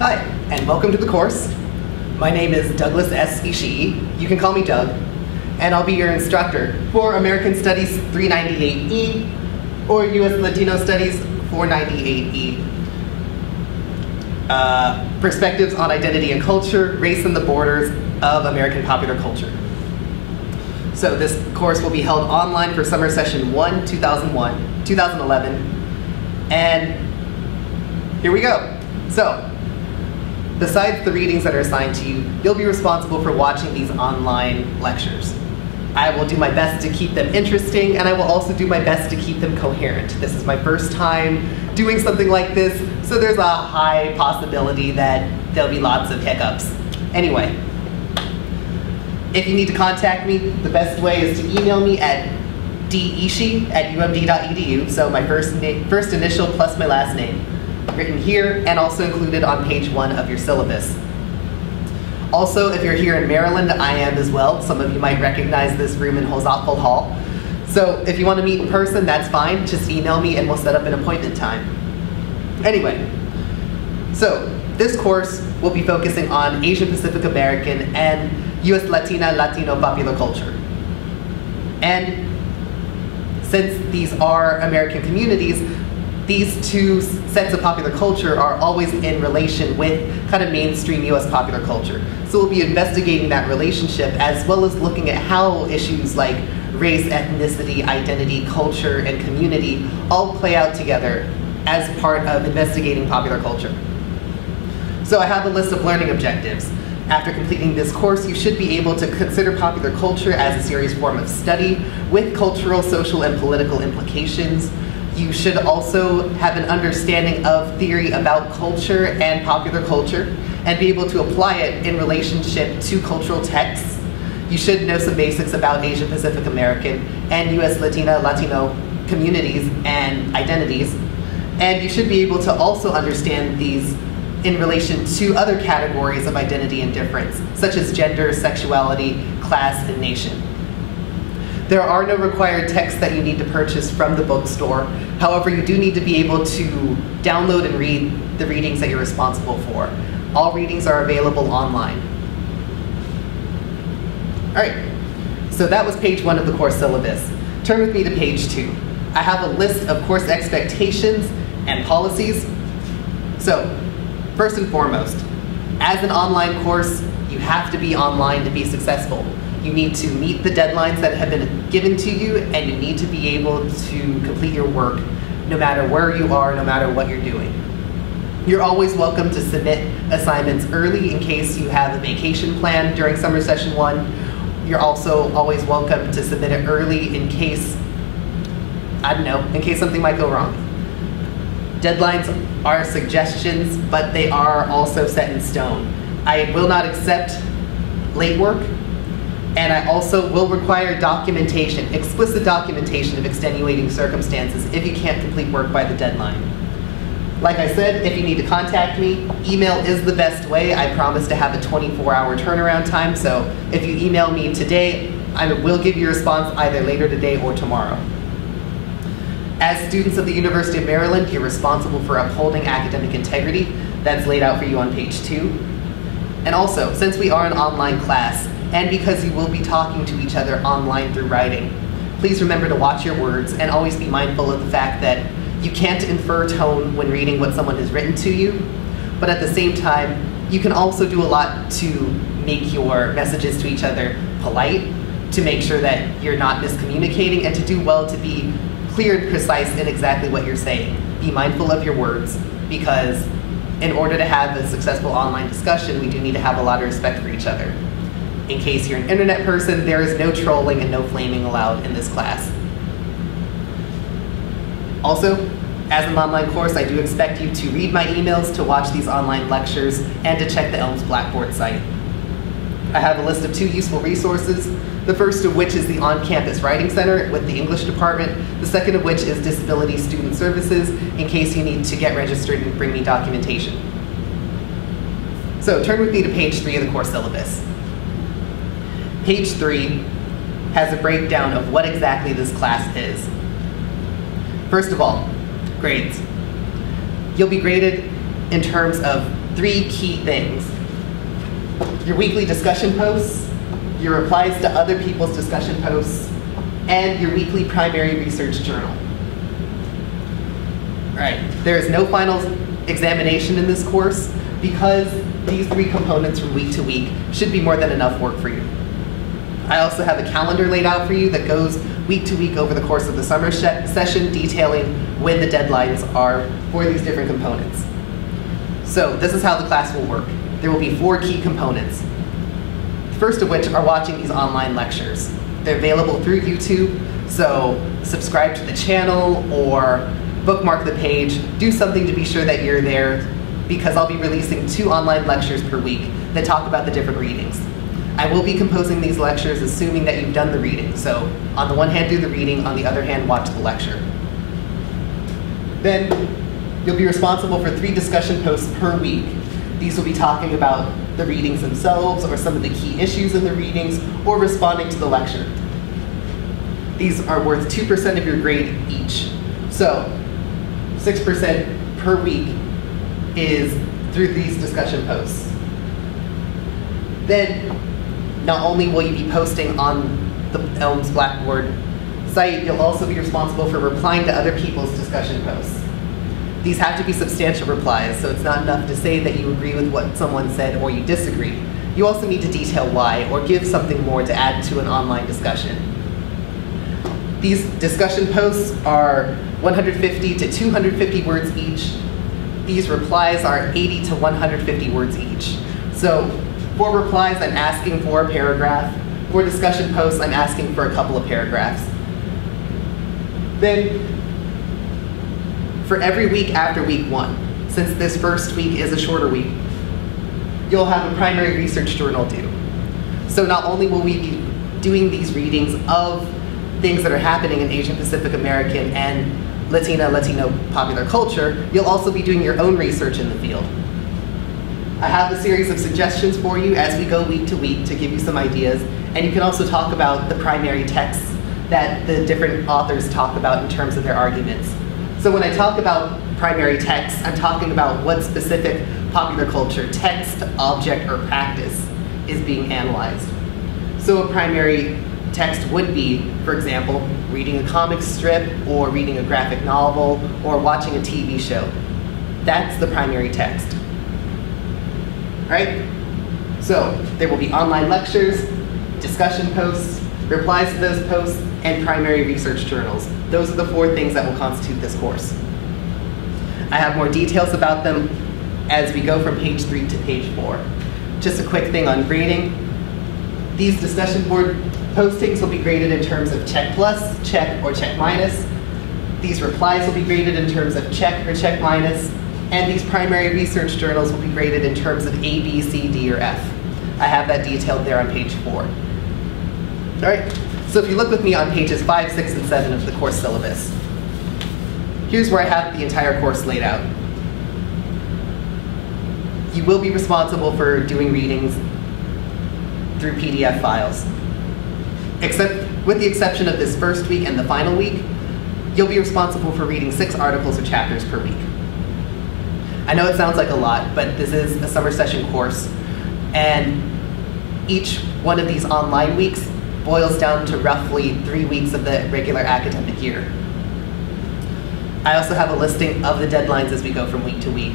Hi, and welcome to the course. My name is Douglas S. Ishii. You can call me Doug, and I'll be your instructor for American Studies 398E or U.S. Latino Studies 498E. Perspectives on Identity and Culture, Race and the Borders of American Popular Culture. So this course will be held online for Summer Session 1, 2011, and here we go. So, besides the readings that are assigned to you, you'll be responsible for watching these online lectures. I will do my best to keep them interesting, and I will also do my best to keep them coherent. This is my first time doing something like this, so there's a high possibility that there'll be lots of hiccups. Anyway, if you need to contact me, the best way is to email me at dishi@umd.edu, so my first initial plus my last name, written here and also included on page 1 of your syllabus. Also, if you're here in Maryland, I am as well. Some of you might recognize this room in Hosappel Hall. So if you want to meet in person, that's fine. Just email me and we'll set up an appointment time. Anyway, so this course will be focusing on Asian Pacific American and U.S. Latino popular culture. And since these are American communities, these two sets of popular culture are always in relation with kind of mainstream U.S. popular culture. So we'll be investigating that relationship as well as looking at how issues like race, ethnicity, identity, culture, and community all play out together as part of investigating popular culture. So I have a list of learning objectives. After completing this course, you should be able to consider popular culture as a serious form of study with cultural, social, and political implications. You should also have an understanding of theory about culture and popular culture and be able to apply it in relationship to cultural texts. You should know some basics about Asian Pacific American and U.S. Latino communities and identities. And you should be able to also understand these in relation to other categories of identity and difference, such as gender, sexuality, class, and nation. There are no required texts that you need to purchase from the bookstore. However, you do need to be able to download and read the readings that you're responsible for. All readings are available online. All right, so that was page 1 of the course syllabus. Turn with me to page 2. I have a list of course expectations and policies. So, first and foremost, as an online course, you have to be online to be successful. You need to meet the deadlines that have been given to you, and you need to be able to complete your work no matter where you are, no matter what you're doing. You're always welcome to submit assignments early in case you have a vacation plan during summer session 1. You're also always welcome to submit it early in case, I don't know, in case something might go wrong. Deadlines are suggestions, but they are also set in stone. I will not accept late work, and I also will require documentation, explicit documentation of extenuating circumstances if you can't complete work by the deadline. Like I said, if you need to contact me, email is the best way. I promise to have a 24-hour turnaround time, so if you email me today, I will give you a response either later today or tomorrow. As students of the University of Maryland, you're responsible for upholding academic integrity. That's laid out for you on page 2. And also, since we are an online class, and because you will be talking to each other online through writing, please remember to watch your words and always be mindful of the fact that you can't infer tone when reading what someone has written to you, but at the same time, you can also do a lot to make your messages to each other polite, to make sure that you're not miscommunicating, and to do well to be clear and precise in exactly what you're saying. Be mindful of your words, because in order to have a successful online discussion, we do need to have a lot of respect for each other. In case you're an internet person, there is no trolling and no flaming allowed in this class. Also, as an online course, I do expect you to read my emails, to watch these online lectures, and to check the ELMS Blackboard site. I have a list of 2 useful resources, the first of which is the On-Campus Writing Center with the English department, the second of which is Disability Student Services, in case you need to get registered and bring me documentation. So turn with me to page 3 of the course syllabus. Page 3 has a breakdown of what exactly this class is. First of all, grades. You'll be graded in terms of 3 key things: your weekly discussion posts, your replies to other people's discussion posts, and your weekly primary research journal. All right, there is no final examination in this course because these 3 components from week to week should be more than enough work for you. I also have a calendar laid out for you that goes week to week over the course of the summer session, detailing when the deadlines are for these different components. So this is how the class will work. There will be 4 key components. The first of which are watching these online lectures. They're available through YouTube, so subscribe to the channel or bookmark the page. Do something to be sure that you're there, because I'll be releasing 2 online lectures per week that talk about the different readings. I will be composing these lectures assuming that you've done the reading. So on the one hand, do the reading, on the other hand, watch the lecture. Then you'll be responsible for 3 discussion posts per week. These will be talking about the readings themselves or some of the key issues in the readings or responding to the lecture. These are worth 2% of your grade each. So 6% per week is through these discussion posts. Then not only will you be posting on the ELMS Blackboard site, you'll also be responsible for replying to other people's discussion posts. These have to be substantial replies, so it's not enough to say that you agree with what someone said or you disagree. You also need to detail why or give something more to add to an online discussion. These discussion posts are 150 to 250 words each. These replies are 80 to 150 words each. So for replies, I'm asking for a paragraph. For discussion posts, I'm asking for a couple of paragraphs. Then, for every week after week 1, since this first week is a shorter week, you'll have a primary research journal due. So not only will we be doing these readings of things that are happening in Asian Pacific American and Latino popular culture, you'll also be doing your own research in the field. I have a series of suggestions for you as we go week to week to give you some ideas, and you can also talk about the primary texts that the different authors talk about in terms of their arguments. So when I talk about primary texts, I'm talking about what specific popular culture, text, object, or practice is being analyzed. So a primary text would be, for example, reading a comic strip, or reading a graphic novel, or watching a TV show. That's the primary text. Right? So there will be online lectures, discussion posts, replies to those posts, and primary research journals. Those are the 4 things that will constitute this course. I have more details about them as we go from page 3 to page 4. Just a quick thing on grading. These discussion board postings will be graded in terms of check plus, check, or check minus. These replies will be graded in terms of check or check minus. And these primary research journals will be graded in terms of A, B, C, D, or F. I have that detailed there on page 4. All right, so if you look with me on pages 5, 6, and 7 of the course syllabus, here's where I have the entire course laid out. You will be responsible for doing readings through PDF files. With the exception of this first week and the final week, you'll be responsible for reading 6 articles or chapters per week. I know it sounds like a lot, but this is a summer session course, and each one of these online weeks boils down to roughly 3 weeks of the regular academic year. I also have a listing of the deadlines as we go from week to week.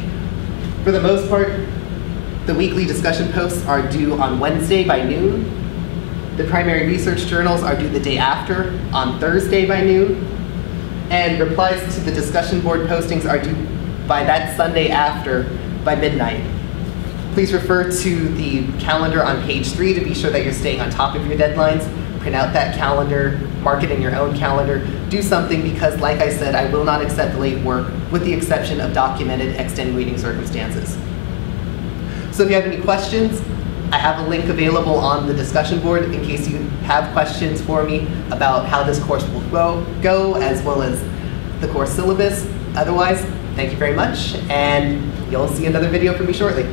For the most part, the weekly discussion posts are due on Wednesday by noon. The primary research journals are due the day after, on Thursday by noon. And replies to the discussion board postings are due by that Sunday after, by midnight. Please refer to the calendar on page 3 to be sure that you're staying on top of your deadlines. Print out that calendar, mark it in your own calendar. Do something, because like I said, I will not accept late work with the exception of documented extenuating circumstances. So if you have any questions, I have a link available on the discussion board in case you have questions for me about how this course will go, as well as the course syllabus. Otherwise, thank you very much, and you'll see another video from me shortly.